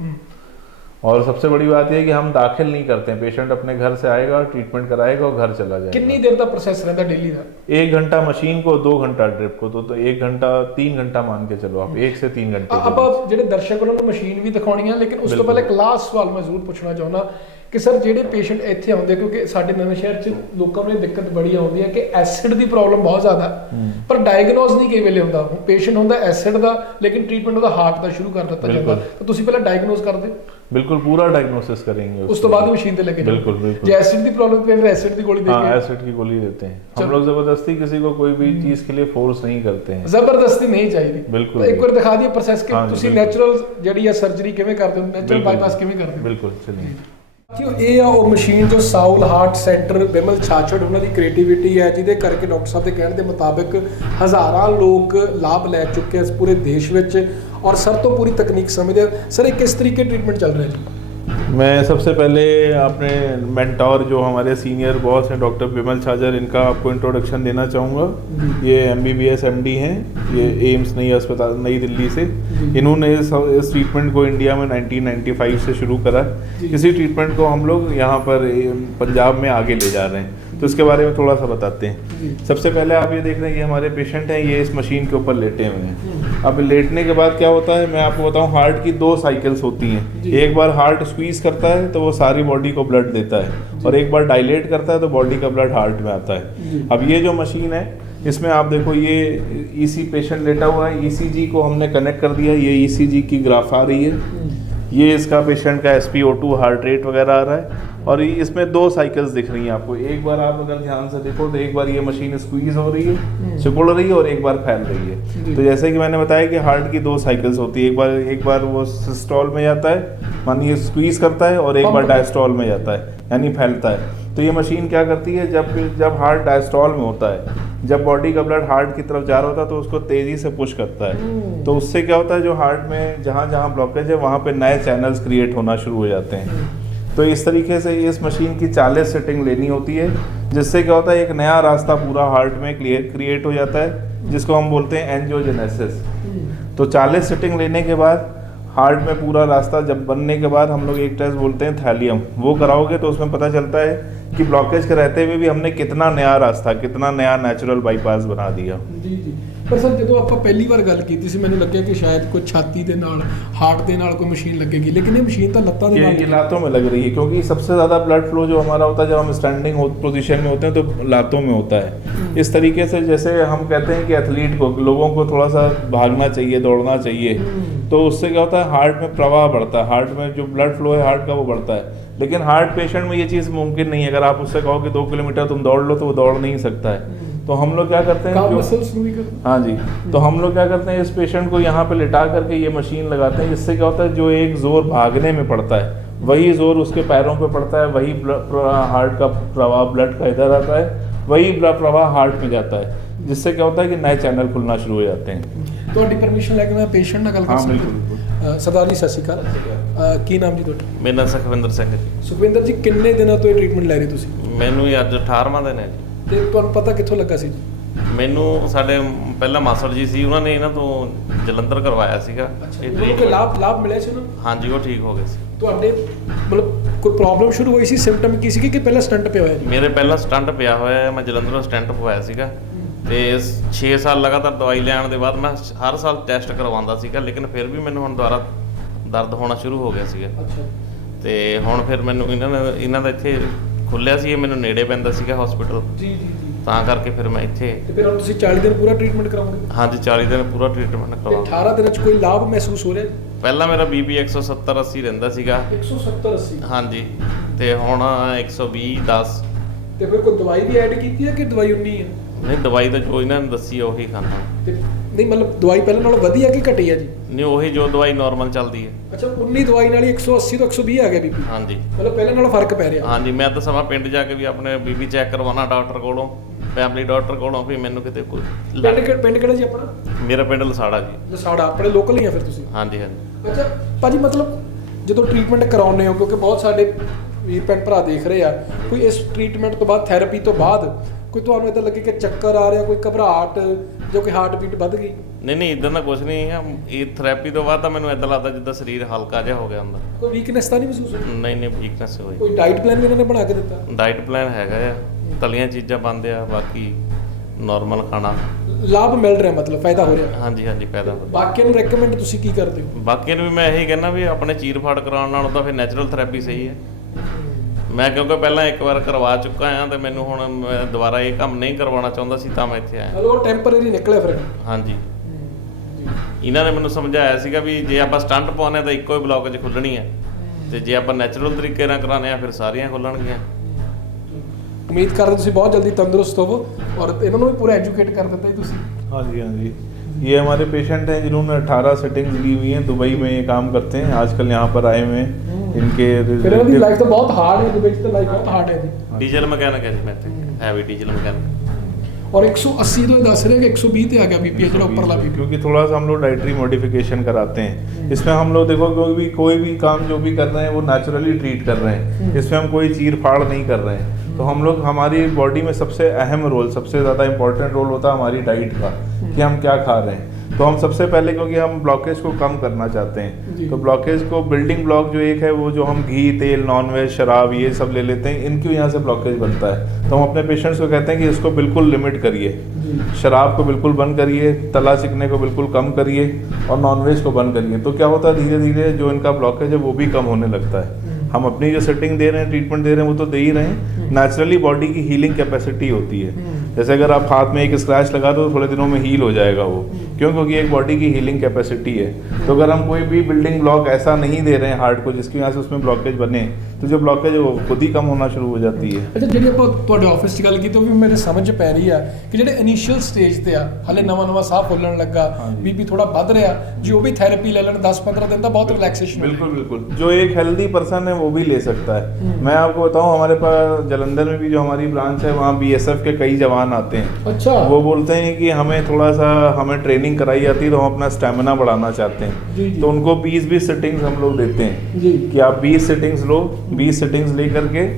और सबसे बड़ी बात यह है कि हम दाखिल नहीं करते हैं, पेशेंट अपने घर से आएगा, ट्रीटमेंट कराएगा और घर चला जाएगा। कितनी देर का प्रोसेस रहता है डेली का? 1 घंटा मशीन को, 2 घंटा ड्रिप को, तो 1 घंटा 3 घंटा मान के चलो आप, 1 से 3 घंटे। ਆਪਾਂ ਜਿਹੜੇ ਦਰਸ਼ਕ ਉਹਨਾਂ ਨੂੰ ਮਸ਼ੀਨ ਵੀ ਦਿਖਾਉਣੀ ਆ, ਲੇਕਿਨ ਉਸ ਤੋਂ ਪਹਿਲਾਂ ਇੱਕ ਲਾਸਟ ਸਵਾਲ ਮੈਂ ਜ਼ਰੂਰ ਪੁੱਛਣਾ ਚਾਹੁੰਦਾ ਕਿ ਸਰ ਜਿਹੜੇ ਪੇਸ਼ੈਂਟ ਇੱਥੇ ਆਉਂਦੇ, ਕਿਉਂਕਿ ਸਾਡੇ ਨਵੇਂ ਸ਼ਹਿਰ 'ਚ ਲੋਕਾਂ ਨੂੰ ਇਹ ਦਿੱਕਤ ਬੜੀ ਆਉਂਦੀ ਹੈ ਕਿ ਐਸਿਡ ਦੀ ਪ੍ਰੋਬਲਮ ਬਹੁਤ ਜ਼ਿਆਦਾ, ਪਰ ਡਾਇਗਨੋਸ ਨਹੀਂ ਕਈ ਵੇਲੇ ਹੁੰਦਾ। ਪੇਸ਼ੈਂਟ ਹੁੰਦਾ ਐਸਿਡ ਦਾ, ਲੇਕਿਨ ਟ੍ਰੀਟਮੈਂਟ ਉਹਦਾ ਹਾਰਟ ਦਾ ਸ਼ੁਰੂ ਕਰ ਦਿੱਤਾ ਜਾਂਦਾ, ਤਾਂ ਤੁਸੀਂ ਪਹਿਲਾਂ ਡਾਇਗਨੋਸ ਕਰਦੇ? बिल्कुल पूरा डायग्नोसिस करेंगे, उस तो बाद ही मशीन पे लेके बिल्कुल बिल्कुल। जो एसिड की प्रॉब्लम पे फिर एसिड की गोली देंगे। हाँ एसिड की गोली देते हैं हम लोग, जबरदस्ती किसी को कोई भी चीज के लिए फोर्स नहीं करते हैं, जबरदस्ती नहीं चाहिए। बिल्कुल। तो एक बार दिखा दिया प्रोसेस के ਤੁਸੀਂ ਨੈਚੁਰਲ ਜਿਹੜੀ ਆ ਸਰਜਰੀ ਕਿਵੇਂ ਕਰਦੇ ਹੋ, ਨੈਚੁਰਲ ਬਾਈਪਾਸ ਕਿਵੇਂ ਕਰਦੇ ਹੋ? ਬਿਲਕੁਲ ਚਲਿए। ਕਿਉਂ ਇਹ ਆ ਉਹ ਮਸ਼ੀਨ ਜੋ ਸਾਊਲ ਹਾਰਟ ਸੈਂਟਰ ਬਿਮਲ ਛਾਛੜ ਉਹਨਾਂ ਦੀ ਕ੍ਰੀਏਟੀਵਿਟੀ ਹੈ, ਜਿਹਦੇ ਕਰਕੇ ਡਾਕਟਰ ਸਾਹਿਬ ਦੇ ਕਹਿਣ ਦੇ ਮੁਤਾਬਕ ਹਜ਼ਾਰਾਂ ਲੋਕ ਲਾਭ ਲੈ ਚੁੱਕੇ ਇਸ ਪੂਰੇ ਦੇਸ਼ ਵਿੱਚ, ਔਰ ਸਰ ਤੋਂ ਪੂਰੀ ਤਕਨੀਕ ਸਮਝਦੇ। ਸਰ ਇਹ ਕਿਸ ਤਰੀਕੇ ਟ੍ਰੀਟमेंट चल रहा है जी? मैं सबसे पहले अपने मेंटोर जो हमारे सीनियर बॉस हैं डॉक्टर बिमल छाजर, इनका आपको इंट्रोडक्शन देना चाहूँगा। ये MBBS MD हैं, ये एम्स नई अस्पताल नई दिल्ली से। इन्होंने इस ट्रीटमेंट को इंडिया में 1995 से शुरू करा। इसी ट्रीटमेंट को हम लोग यहाँ पर पंजाब में आगे ले जा रहे हैं, तो इसके बारे में थोड़ा सा बताते हैं। सबसे पहले आप ये देख रहे हैं कि हमारे पेशेंट हैं, ये इस मशीन के ऊपर लेटे हुए हैं। अब लेटने के बाद क्या होता है, मैं आपको बताऊं, हार्ट की 2 साइकिल्स होती हैं। एक बार हार्ट स्क्वीज करता है तो वो सारी बॉडी को ब्लड देता है, और एक बार डायलेट करता है तो बॉडी का ब्लड हार्ट में आता है। अब ये जो मशीन है इसमें आप देखो, ये EC पेशेंट लेटा हुआ है, ECG को हमने कनेक्ट कर दिया, ये ECG की ग्राफ आ रही है, ये इसका पेशेंट का SpO2 हार्ट रेट वगैरह आ रहा है, और इसमें 2 साइकिल्स दिख रही हैं आपको। एक बार आप अगर ध्यान से देखो तो एक बार ये मशीन स्क्वीज हो रही है, सिकुड़ रही है, और एक बार फैल रही है। तो जैसे कि मैंने बताया कि हार्ट की 2 साइकिल्स होती है, एक बार वो सिस्टोल में जाता है, मानिए स्क्वीज करता है, और एक बार डायस्टोल में जाता है, यानी फैलता है। तो ये मशीन क्या करती है, जब हार्ट डायस्टोल में होता है, जब बॉडी का ब्लड हार्ट की तरफ जा रहा होता है तो उसको तेजी से पुश करता है। तो उससे क्या होता है, जो हार्ट में जहाँ जहाँ ब्लॉकेज है वहाँ पे नए चैनल्स क्रिएट होना शुरू हो जाते हैं। तो इस तरीके से इस मशीन की 40 सेटिंग लेनी होती है, जिससे क्या होता है, एक नया रास्ता पूरा हार्ट में क्रिएट हो जाता है, जिसको हम बोलते हैं एंजियोजेनेसिस। तो 40 सेटिंग लेने के बाद हार्ट में पूरा रास्ता जब बनने के बाद हम लोग एक टेस्ट बोलते हैं थैलियम, वो कराओगे तो उसमें पता चलता है कि ब्लॉकेज के रहते हुए भी हमने कितना नया रास्ता, कितना नया नेचुरल बाईपास बना दिया। ਜੀ ਜੀ। ਪਰ ਸਰ ਜਦੋਂ ਆਪਾਂ ਪਹਿਲੀ ਵਾਰ ਗੱਲ ਕੀਤੀ ਸੀ ਮੈਨੂੰ ਲੱਗਿਆ ਕਿ ਸ਼ਾयद ਕੋਈ ਛਾਤੀ ਦੇ ਨਾਲ ਹਾर्ट ਦੇ ਨਾਲ ਕੋਈ ਮਸ਼ੀਨ ਲੱਗੇਗੀ, लेकिन ये मशीन तो लत्ता ਦੇ ਨਾਲ ये लातों में लग रही है, क्योंकि सबसे ज़्यादा ब्लड फ्लो जो हमारा होता है जब हम स्टैंडिंग पोजीशन में होते हैं तो लातों में होता है। इस तरीके से जैसे हम कहते हैं कि एथलीट को, लोगों को थोड़ा सा भागना चाहिए, दौड़ना चाहिए, तो उससे क्या होता है, हार्ट में प्रवाह बढ़ता है, हार्ट में जो ब्लड फ्लो है हार्ट का वो बढ़ता है। लेकिन हार्ट पेशेंट में ये चीज़ मुमकिन नहीं है। अगर आप उससे कहो कि 2 किलोमीटर तुम दौड़ लो तो वो दौड़ नहीं सकता है। तो हम लोग क्या करते हैं, हाँ जी, तो हम लोग क्या करते हैं, इस पेशेंट को यहाँ पे लिटा करके ये मशीन लगाते हैं, जिससे क्या होता है, जो एक जोर भागने में पड़ता है वही जोर उसके पैरों पे पड़ता है, वही हार्ट का प्रवाह ब्लड का इधर आता है, वही ब्लड प्रवाह हार्ट में जाता है, जिससे क्या होता है कि नए चैनल खुलना शुरू हो जाते हैं। ਤੁਹਾਡੀ ਪਰਮਿਸ਼ਨ ਲੈ ਕੇ ਮੈਂ ਪੇਸ਼ੈਂਟ ਨਾਲ ਗੱਲ ਕਰ ਸਕਦਾ? ਬਿਲਕੁਲ। ਸਰਦਾਰ ਜੀ ਸਤਿ ਸ਼੍ਰੀ ਅਕਾਲ, ਕੀ ਨਾਮ ਜੀ ਤੁਹਾਡਾ? ਮੇਰਾ ਨਾਮ ਸੁਖਵਿੰਦਰ ਸਿੰਘ ਜੀ। ਸੁਖਵਿੰਦਰ ਜੀ, ਕਿੰਨੇ ਦਿਨਾਂ ਤੋਂ ਇਹ ਟ੍ਰੀਟਮੈਂਟ ਲੈ ਰਹੇ ਤੁਸੀਂ? ਮੈਨੂੰ ਇਹ ਅੱਜ 18ਵਾਂ ਦਿਨ ਹੈ ਜੀ। ਤੇ ਤੁਹਾਨੂੰ ਪਤਾ ਕਿੱਥੋਂ ਲੱਗਾ ਸੀ? ਮੈਨੂੰ ਸਾਡੇ ਪਹਿਲਾਂ ਮਾਸੜ ਜੀ ਸੀ, ਉਹਨਾਂ ਨੇ ਇਹਨਾਂ ਤੋਂ ਜਲੰਧਰ ਕਰਵਾਇਆ ਸੀਗਾ ਇਹ ਕੋਈ ਲਾਭ ਮਿਲਿਆ ਸੀ ਉਹਨਾਂ ਨੂੰ? ਹਾਂਜੀ, ਉਹ ਠੀਕ ਹੋ ਗਏ ਸੀ। ਤੁਹਾਡੇ ਮਤਲਬ ਕੋਈ ਪ੍ਰੋਬਲਮ ਸ਼ੁਰੂ ਹੋਈ ਸੀ, ਸਿੰਪਟਮ ਕੀ ਸੀ ਕਿ ਪਹਿਲਾਂ ਸਟੰਟ ਪਿਆ ਹੋਇਆ ਜੀ? ਮੇਰੇ ਪਹਿਲਾਂ ਸਟੰਟ ਪਿਆ ਹੋਇਆ ਹੈ, ਮੈਂ ਜਲੰਧਰੋਂ ਸਟੰਟ ਪਵਾਇਆ ਸੀਗਾ, ਤੇ 6 ਸਾਲ ਲਗਾਤਾਰ ਦਵਾਈ ਲੈਣ ਦੇ ਬਾਅਦ ਮੈਂ ਹਰ ਸਾਲ ਟੈਸਟ ਕਰਵਾਉਂਦਾ ਸੀਗਾ, ਲੇਕਿਨ ਫਿਰ ਵੀ ਮੈਨੂੰ ਹੁਣ ਦੁਬਾਰਾ ਦਰਦ ਹੋਣਾ ਸ਼ੁਰੂ ਹੋ ਗਿਆ ਸੀਗਾ। ਅੱਛਾ ਤੇ ਹੁਣ ਫਿਰ ਮੈਨੂੰ ਇਹਨਾਂ ਦਾ ਇੱਥੇ ਖੁੱਲਿਆ ਸੀ, ਇਹ ਮੈਨੂੰ ਨੇੜੇ ਪੈਂਦਾ ਸੀਗਾ ਹਸਪੀਟਲ, ਜੀ ਜੀ ਜੀ। ਤਾਂ ਕਰਕੇ ਫਿਰ ਮੈਂ ਇੱਥੇ। ਤੇ ਫਿਰ ਹੁਣ ਤੁਸੀਂ 40 ਦਿਨ ਪੂਰਾ ਟ੍ਰੀਟਮੈਂਟ ਕਰਾਓਗੇ? ਹਾਂਜੀ 40 ਦਿਨ ਪੂਰਾ ਟ੍ਰੀਟਮੈਂਟ ਤੇ ਕਰਵਾ। 18 ਦਿਨਾਂ 'ਚ ਕੋਈ ਲਾਭ ਮਹਿਸੂਸ ਹੋ ਰਿਹਾ? ਪਹਿਲਾਂ ਮੇਰਾ ਬੀਪੀ 170 80 ਰਹਿੰਦਾ ਸੀਗਾ। 170 80? ਹਾਂਜੀ, ਤੇ ਹੁਣ 120 10। ਤੇ ਫਿਰ ਕੋਈ ਦਵਾਈ ਵੀ ਐਡ ਕੀਤੀ ਹੈ ਕਿ ਦਵਾਈ ਉਨੀ ਹੈ? ਨਹੀਂ, ਦਵਾਈ ਤਾਂ ਜੋ ਇਹਨਾਂ ਨੇ ਦੱਸੀ ਆ ਉਹੀ ਖਾਣਾ। ਤੇ ਨਹੀਂ ਮਤਲਬ ਦਵਾਈ ਪਹਿਲਾਂ ਨਾਲੋਂ ਵਧੀਆ ਕਿ ਘਟੀ ਹੈ ਜੀ? ਨਹੀਂ, ਉਹੀ ਜੋ ਦਵਾਈ ਨਾਰਮਲ ਚੱਲਦੀ ਹੈ। ਅੱਛਾ, ਉਨੀ ਦਵਾਈ ਨਾਲ ਹੀ 180 ਤੋਂ 120 ਆ ਗਿਆ ਬੀਪੀ? ਹਾਂਜੀ, ਮਤਲਬ ਪਹਿਲਾਂ ਨਾਲੋਂ ਫਰਕ ਪੈ ਰਿਹਾ? ਹਾਂਜੀ, ਮੈਂ ਤਾਂ ਸਮਾਂ ਪਿੰਡ ਜਾ ਕੇ ਵੀ ਆਪਣੇ ਬੀਪੀ ਚੈੱਕ ਕਰਵਾਉਣਾ ਡਾਕਟਰ ਕੋਲੋਂ, ਫੈਮਿਲੀ ਡਾਕਟਰ ਕੋਲੋਂ, ਵੀ ਮੈਨੂੰ ਕਿਤੇ ਕੋਈ ਪਿੰਡ ਕਿਹੜਾ ਜੀ ਆਪਣਾ? ਮੇਰਾ ਪਿੰਡ ਲਸਾੜਾ ਜੀ। ਲਸਾੜਾ ਆਪਣੇ ਲੋਕਲ ਹੀ ਆ ਫਿਰ ਤੁਸੀਂ? ਹਾਂਜੀ ਹਾਂਜੀ। ਅੱਛਾ ਭਾਜੀ, ਮਤਲਬ ਜਦੋਂ ਟ੍ਰੀਟਮੈਂਟ ਕਰਾਉਂਦੇ ਹੋ, ਕਿਉਂਕਿ ਬਹੁਤ ਸਾਡੇ ਵੀਰ ਭੈਣ ਭਰਾ ਦੇਖ ਰਹੇ ਆ, ਕੋਈ ਇਸ ਟ੍ਰੀਟਮੈਂਟ ਤੋਂ ਬਾਅਦ, ਥੈਰੇਪੀ ਤੋਂ ਬਾਅਦ ਕੋਈ ਤੁਹਾਨੂੰ ਇਦਾਂ ਲੱਗੇ ਕਿ ਚੱਕਰ ਆ ਰਿਹਾ, ਕੋਈ ਘਬਰਾਹਟ ਜਾਂ ਕੋਈ ਹਾਰਟ ਬੀਟ ਵੱਧ ਗਈ? ਨਹੀਂ, ਇਦਾਂ ਦਾ ਕੁਝ ਨਹੀਂ ਹੈ। ਇਹ ਥੈਰੇਪੀ ਤੋਂ ਬਾਅਦ ਤਾਂ ਮੈਨੂੰ ਇਦਾਂ ਲੱਗਦਾ ਜਿੱਦਾਂ ਸਰੀਰ ਹਲਕਾ ਜਿਹਾ ਹੋ ਗਿਆ ਹੁੰਦਾ। ਕੋਈ ਵੀਕਨੈਸ ਤਾਂ ਨਹੀਂ ਮਹਿਸੂਸ ਹੋਈ? ਨਹੀਂ, ਵੀਕਨੈਸ ਹੋਈ। ਕੋਈ ਡਾਈਟ ਪਲਾਨ ਵੀ ਇਹਨਾਂ ਨੇ ਬਣਾ ਕੇ ਦਿੱਤਾ? ਡਾਈਟ ਪਲਾਨ ਹੈਗਾ ਆ, ਤਲੀਆਂ ਚੀਜ਼ਾਂ ਬੰਦ ਆ, ਬਾਕੀ ਨਾਰਮਲ ਖਾਣਾ। ਲਾਭ ਮਿਲ ਰਿਹਾ, ਮਤਲਬ ਫਾਇਦਾ ਹੋ ਰਿਹਾ? ਹਾਂਜੀ ਹਾਂਜੀ, ਫਾਇਦਾ ਹੋ ਰਿਹਾ। ਬਾਕੀਆਂ ਨੂੰ ਰეკਮੈਂਡ ਤੁਸੀਂ ਕੀ ਕਰਦੇ ਹੋ? ਬਾਕੀਆਂ ਨੂੰ ਵੀ ਮੈਂ ਇਹੀ ਕਹਿੰਦਾ ਵੀ ਆਪਣੇ ਚੀਰ ਫਾੜ ਕਰਾਉਣ ਨਾਲੋਂ ਤਾਂ ਫਿਰ ਨੈਚੁਰਲ ਥੈਰੇਪੀ ਸਹੀ ਹੈ। ਮੈਂ ਕਿਉਂਕਿ ਪਹਿਲਾਂ ਇੱਕ ਵਾਰ ਕਰਵਾ ਚੁੱਕਾ ਆ, ਤੇ ਮੈਨੂੰ ਹੁਣ ਮੈਂ ਦੁਬਾਰਾ ਇਹ ਕੰਮ ਨਹੀਂ ਕਰਵਾਉਣਾ ਚਾਹੁੰਦਾ ਸੀ, ਤਾਂ ਮੈਂ ਇੱਥੇ ਆਇਆ। ਉਹ ਟੈਂਪਰੇਰੀ ਨਿਕਲਿਆ ਫਿਰ? ਹਾਂਜੀ, ਇਹਨਾਂ ਨੇ ਮੈਨੂੰ ਸਮਝਾਇਆ ਸੀਗਾ ਵੀ ਜੇ ਆਪਾਂ ਸਟੰਟ ਪਾਉਣੇ ਤਾਂ ਇੱਕੋ ਹੀ ਬਲੌਕ 'ਚ ਖੁੱਲਣੀ ਹੈ, ਤੇ ਜੇ ਆਪਾਂ ਨੈਚੁਰਲ ਤਰੀਕੇ ਨਾਲ ਕਰਾਉਂਦੇ ਆ ਫਿਰ ਸਾਰੀਆਂ ਖੁੱਲਣਗੀਆਂ। ਉਮੀਦ ਕਰਦੇ ਤੁਸੀਂ ਬਹੁਤ ਜਲਦੀ ਤੰਦਰੁਸਤ ਹੋਵੋ, ਔਰ ਇਹਨਾਂ ਨੂੰ ਵੀ ਪੂਰਾ ਐਜੂਕੇਟ ਕਰ ਦਿੱਤਾ ਜੀ ਤੁਸੀਂ। हाँ जी, हाँ जी। ये हमारे पेशेंट हैं जिन्होंने 18 सेटिंग्स ली हुई हैं, दुबई में ये काम करते हैं, आजकल यहाँ पर आए हुए हैं। इनके ਫਿਰ ਇਹਨਾਂ ਦੀ ਲਾਈਫ ਤਾਂ ਬਹੁਤ ਹਾਰਡ ਹੈ, ਦੁਬਈ 'ਚ ਤਾਂ ਲਾਈਫ ਬਹੁਤ ਹਾਰਡ ਹੈ ਜੀ। ਡੀਜ਼ਲ ਮਕੈਨਿਕ ਹੈ ਜੀ ਮੈਂ ਇੱਥੇ, ਹੈਵੀ ਡੀਜ਼ਲ ਮਕੈਨਿਕ। और 180 तो दस रहे कि 120 पे आ गया बीपी है, जो ऊपरला बीपी। क्योंकि थोड़ा सा हम लोग डाइटरी मॉडिफिकेशन कराते हैं। इसमें हम लोग देखो कोई भी काम जो भी कर रहे हैं वो नेचुरली ट्रीट कर रहे हैं, इसमें हम कोई चीर फाड़ नहीं कर रहे हैं। तो हम लोग, हमारी बॉडी में सबसे अहम रोल, सबसे ज़्यादा इंपॉर्टेंट रोल होता है हमारी डाइट का, कि हम क्या खा रहे हैं। तो हम सबसे पहले, क्योंकि हम ब्लॉकेज को कम करना चाहते हैं, तो ब्लॉकेज को, बिल्डिंग ब्लॉक जो एक है वो जो हम घी, तेल, नॉनवेज, शराब ये सब ले लेते हैं, इनकी यहाँ से ब्लॉकेज बनता है। तो हम अपने पेशेंट्स को कहते हैं कि इसको बिल्कुल लिमिट करिए, शराब को बिल्कुल बंद करिए, तला चिकने को बिल्कुल कम करिए, और नॉनवेज को बंद करिए। तो क्या होता है, धीरे धीरे जो इनका ब्लॉकेज है वो भी कम होने लगता है। हम अपनी जो सेटिंग दे रहे हैं, ट्रीटमेंट दे रहे हैं, वो तो दे ही रहे हैं। नेचुरली बॉडी की हीलिंग कैपेसिटी होती है। जैसे अगर आप हाथ में एक स्क्रैच लगा दो तो थोड़े दिनों में हील हो जाएगा वो, क्यों? क्योंकि एक बॉडी की हीलिंग कैपेसिटी है। तो अगर हम कोई भी बिल्डिंग ब्लॉक ऐसा नहीं दे रहे हैं हार्ट को जिसकी वजह से उसमें ब्लॉकेज बने, तो जो ब्लॉकेज है वो खुद ही कम होना शुरू हो जाती है। अच्छा, ਜਿਹੜੀ ਆਪਾਂ ਤੁਹਾਡੇ ਆਫਿਸ 'ਚ ਗੱਲ ਕੀਤੀ ਉਹ ਵੀ ਮੇਰੇ ਸਮਝ 'ਚ ਪੈ ਰਹੀ ਆ ਕਿ ਜਿਹੜੇ ਇਨੀਸ਼ੀਅਲ ਸਟੇਜ ਤੇ ਆ, ਹਲੇ ਨਵਾਂ ਸਾਹ ਫੁੱਲਣ ਲੱਗਾ, ਬੀਪੀ ਥੋੜਾ ਵੱਧ ਰਿਹਾ, ਜੇ ਉਹ ਵੀ ਥੈਰੇਪੀ ਲੈ ਲੈਣ 10-15 दिन ਦਾ बहुत रिलैक्सेशन। बिल्कुल बिल्कुल, जो एक हेल्दी पर्सन है वो भी ले सकता है। मैं आपको बताऊं, हमारे पास जलंधर में भी जो हमारी ब्रांच है वहाँ BSF के कई जवान आते हैं। अच्छा। वो बोलते हैं कि हमें थोड़ा सा, हमें ट्रेनिंग कराई जाती है तो हम अपना स्टेमिना बढ़ाना चाहते हैं, तो उनको 20-20 सेटिंग्स हम लोग देते हैं कि आप 20 सेटिंग्स लो, 20 सेटिंग्स ले करके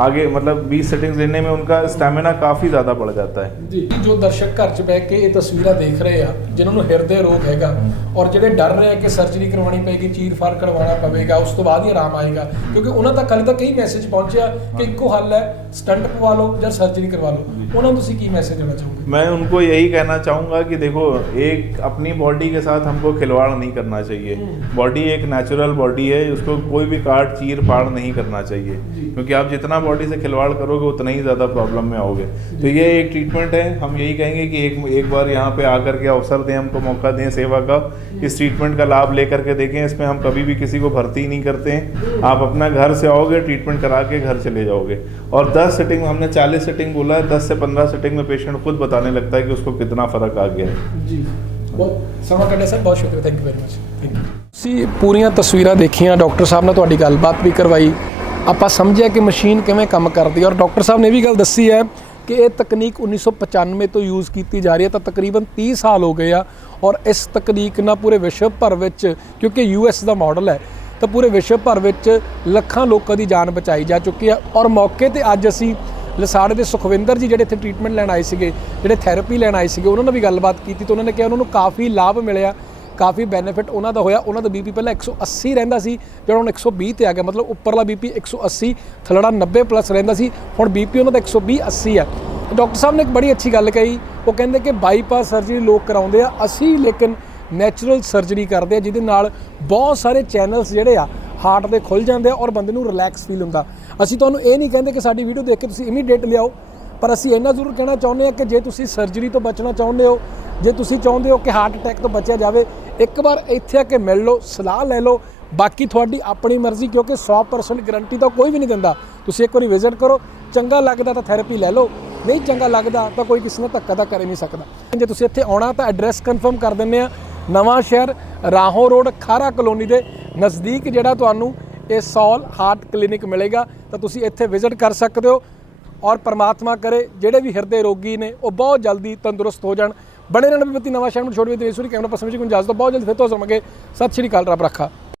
आगे, मतलब 20 सेटिंग्स लेने में उनका स्टैमिना काफ़ी ज़्यादा बढ़ जाता है जी। जो दर्शक घर 'ਚ ਬਹਿ ਕੇ ਇਹ ਤਸਵੀਰਾਂ ਦੇਖ ਰਹੇ ਆ, ਜਿਨ੍ਹਾਂ ਨੂੰ ਹਿਰਦੇ ਰੋਗ ਹੈਗਾ, ਔਰ ਜਿਹੜੇ ਡਰ ਰਹੇ ਆ ਕਿ ਸਰਜਰੀ ਕਰਵਾਉਣੀ ਪਏਗੀ, ਚੀਰ ਫਾੜ ਕਰਵਾਉਣਾ ਪਵੇਗਾ, ਉਸ ਤੋਂ ਬਾਅਦ ਹੀ ਆਰਾਮ ਆਏਗਾ, ਕਿਉਂਕਿ ਉਹਨਾਂ ਤੱਕ ਹਾਲੇ ਤੱਕ ਕਈ ਮੈਸੇਜ ਪਹੁੰਚਿਆ ਕਿ ਇੱਕੋ ਹੱਲ ਹੈ, ਸਟੰਟ ਪਵਾ ਲਓ ਜਾਂ ਸਰਜਰੀ ਕਰਵਾ ਲਓ। ਉਹਨਾਂ ਨੂੰ ਤੁਸੀਂ ਕੀ ਮੈਸੇਜ ਦੇਣਾ ਚਾਹੋਗੇ? मैं उनको यही कहना चाहूँगा कि देखो, एक अपनी बॉडी के साथ हमको खिलवाड़ नहीं करना चाहिए। बॉडी एक नेचुरल बॉडी है, उसको कोई भी काट चीर फाड़ नहीं करना चाहिए, क्योंकि आप जितना बॉडी से खिलवाड़ करोगे उतना ही ज़्यादा प्रॉब्लम में आओगे। तो ये एक ट्रीटमेंट है, हम यही कहेंगे कि एक बार यहाँ पे आकर के अवसर दें, हमको मौका दें सेवा का, इस ट्रीटमेंट का लाभ लेकर के देखें। इसमें हम कभी भी किसी को भर्ती नहीं करते हैं, आप अपना घर से आओगे, ट्रीटमेंट करा के घर चले जाओगे। और 10 सेटिंग, हमने 40 सेटिंग बोला है, 10 से 15 सेटिंग में पेशेंट खुद बताने लगता है कि उसको कितना फ़र्क आ गया है। जी, बहुत ਸਮਾਂ ਕੱਢਿਆ ਸਰ, ਬਹੁਤ ਸ਼ੁਕਰੀਆ, thank you very much. Thank you. ਤੁਸੀਂ ਪੂਰੀਆਂ ਤਸਵੀਰਾਂ ਦੇਖੀਆਂ, ਡਾਕਟਰ ਸਾਹਿਬ ਨਾਲ ਤੁਹਾਡੀ ਗੱਲਬਾਤ ਵੀ ਕਰਵਾਈ, ਆਪਾਂ ਸਮਝਿਆ ਕਿ ਮਸ਼ੀਨ ਕਿਵੇਂ ਕੰਮ ਕਰਦੀ ਹੈ, ਔਰ ਡਾਕਟਰ ਸਾਹਿਬ ਨੇ ਵੀ ਗੱਲ ਦੱਸੀ ਹੈ ਕਿ ਇਹ ਤਕਨੀਕ 1995 ਤੋਂ ਯੂਜ਼ ਕੀਤੀ ਜਾ ਰਹੀ ਹੈ, ਤਾਂ ਤਕਰੀਬਨ 30 ਸਾਲ ਹੋ ਗਏ ਆ, ਔਰ ਇਸ ਤਕਨੀਕ ਨਾਲ ਪੂਰੇ ਵਿਸ਼ਵ ਭਰ ਵਿੱਚ, ਕਿਉਂਕਿ US ਦਾ ਮਾਡਲ ਹੈ, ਤਾਂ ਪੂਰੇ ਵਿਸ਼ਵ ਭਰ ਵਿੱਚ ਲੱਖਾਂ ਲੋਕਾਂ ਦੀ ਜਾਨ ਬਚਾਈ ਜਾ ਚੁੱਕੀ ਹੈ। ਔਰ ਮੌਕੇ ਤੇ ਅੱਜ ਅਸੀਂ ਲਸਾੜੇ ਦੇ ਸੁਖਵਿੰਦਰ ਜੀ ਜਿਹੜੇ ਇੱਥੇ ਟ੍ਰੀਟਮੈਂਟ ਲੈਣ ਆਏ ਸੀਗੇ, ਜਿਹੜੇ ਥੈਰੇਪੀ ਲੈਣ ਆਏ ਸੀਗੇ, ਉਹਨਾਂ ਨਾਲ ਵੀ ਗੱਲਬਾਤ ਕੀਤੀ, ਤਾਂ ਉਹਨਾਂ ਨੇ ਕਿਹਾ ਉਹਨਾਂ ਨੂੰ ਕਾਫੀ ਲਾਭ ਮਿਲਿਆ, ਕਾਫੀ ਬੈਨੀਫਿਟ ਉਹਨਾਂ ਦਾ ਹੋਇਆ। ਉਹਨਾਂ ਦਾ ਬੀਪੀ ਪਹਿਲਾਂ 180 ਰਹਿੰਦਾ ਸੀ, ਜਿਹੜਾ ਹੁਣ 120 ਤੇ ਆ ਗਿਆ, ਮਤਲਬ ਉੱਪਰਲਾ ਬੀਪੀ 180, ਥੱਲੜਾ 90+ ਰਹਿੰਦਾ ਸੀ, ਹੁਣ ਬੀਪੀ ਉਹਨਾਂ ਦਾ 120-80 ਹੈ। ਡਾਕਟਰ ਸਾਹਿਬ ਨੇ ਇੱਕ ਬੜੀ ਅੱਛੀ ਗੱਲ ਕਹੀ, ਉਹ ਕਹਿੰਦੇ ਕਿ ਬਾਈਪਾਸ ਸਰਜਰੀ ਲੋਕ ਕਰਾਉਂਦੇ ਆ, ਅਸੀਂ ਲੇਕਿਨ ਨੈਚੁਰਲ ਸਰਜਰੀ ਕਰਦੇ ਆ, ਜਿਹਦੇ ਨਾਲ ਬਹੁਤ ਸਾਰੇ ਚੈਨਲਸ ਜਿਹੜੇ ਆ ਹਾਰਟ ਦੇ ਖੁੱਲ ਜਾਂਦੇ ਆ ਔਰ ਬੰਦੇ ਨੂੰ ਰਿਲੈਕਸ ਫੀਲ ਹੁੰਦਾ। ਅਸੀਂ ਤੁਹਾਨੂੰ ਇਹ ਨਹੀਂ ਕਹਿੰਦੇ ਕਿ ਸਾਡੀ ਵੀਡੀਓ ਦੇਖ ਕੇ ਤੁਸੀਂ ਇਮੀਡੀਏਟ ਲਿਆਓ, ਪਰ ਅਸੀਂ ਇੰਨਾ ਜ਼ਰੂਰ ਕਹਿਣਾ ਚਾਹੁੰਦੇ ਹਾਂ ਕਿ ਜੇ ਤੁਸੀਂ ਸਰਜਰੀ ਤੋਂ ਬਚਣਾ ਚਾਹੁੰਦੇ ਹੋ, ਜੇ ਤੁਸੀਂ ਚਾਹੁੰਦੇ ਹੋ ਕਿ ਹਾਰਟ ਅਟੈਕ ਤੋਂ ਬਚਿਆ ਜਾਵੇ, ਇੱਕ ਵਾਰ ਇੱਥੇ ਆ ਕੇ ਮਿਲ ਲਓ, ਸਲਾਹ ਲੈ ਲਓ। ਬਾਕੀ ਤੁਹਾਡੀ ਆਪਣੀ ਮਰਜ਼ੀ, ਕਿਉਂਕਿ 100% ਗਰੰਟੀ ਤਾਂ ਕੋਈ ਵੀ ਨਹੀਂ ਦਿੰਦਾ। ਤੁਸੀਂ ਇੱਕ ਵਾਰੀ ਵਿਜ਼ਿਟ ਕਰੋ, ਚੰਗਾ ਲੱਗਦਾ ਤਾਂ ਥੈਰੇਪੀ ਲੈ ਲਓ, ਨਹੀਂ ਚੰਗਾ ਲੱਗਦਾ ਤਾਂ ਕੋਈ ਕਿਸੇ ਨਾਲ ਧੱਕਾ ਤਾਂ ਕਰ ਹੀ ਨਹੀਂ ਸਕਦਾ। ਜੇ ਤੁਸੀਂ ਇੱਥੇ ਆਉਣਾ ਤਾਂ ਐਡਰੈਸ ਕਨਫਰਮ ਕਰ ਦਿੰਦੇ ਆ, ਨਵਾਂ ਸ਼ਹਿਰ ਰਾਹੋਂ ਰੋਡ ਖਾਰਾ ਕਲੋਨੀ ਦੇ ਨਜ਼ਦੀਕ ਜਿਹੜਾ ਤੁਹਾਨੂੰ ਇਹ ਸੌਲ ਹਾਰਟ ਕਲੀਨਿਕ ਮਿਲੇਗਾ, ਤਾਂ ਤੁਸੀਂ ਇੱਥੇ ਵਿਜ਼ਿਟ ਕਰ ਸਕਦੇ ਹੋ। ਔਰ ਪਰਮਾਤਮਾ ਕਰੇ ਜਿਹੜੇ ਵੀ ਹਿਰਦੇ ਰੋਗੀ ਨੇ ਉਹ ਬਹੁਤ ਜਲਦੀ ਤੰਦਰੁਸਤ ਹੋ ਜਾਣ। ਬਣੇ ਰਹਿਣ ਬਿਪਤੀ ਨਵਾਂ ਸ਼ਹਿਰ ਨੂੰ ਛੋੜ ਵੀ ਦੇ ਕੈਮਰਾ ਪਰਸਨ ਵਿੱਚ ਗੁੰਜਾਇਸ਼ ਤੋਂ ਬਹੁਤ ਜਲਦੀ ਫਿਰ ਤੋਂ ਸਮਗੇ। ਸਤਿ ਸ਼੍ਰੀ ਅਕਾਲ, ਰੱਬ ਰੱਖਾ।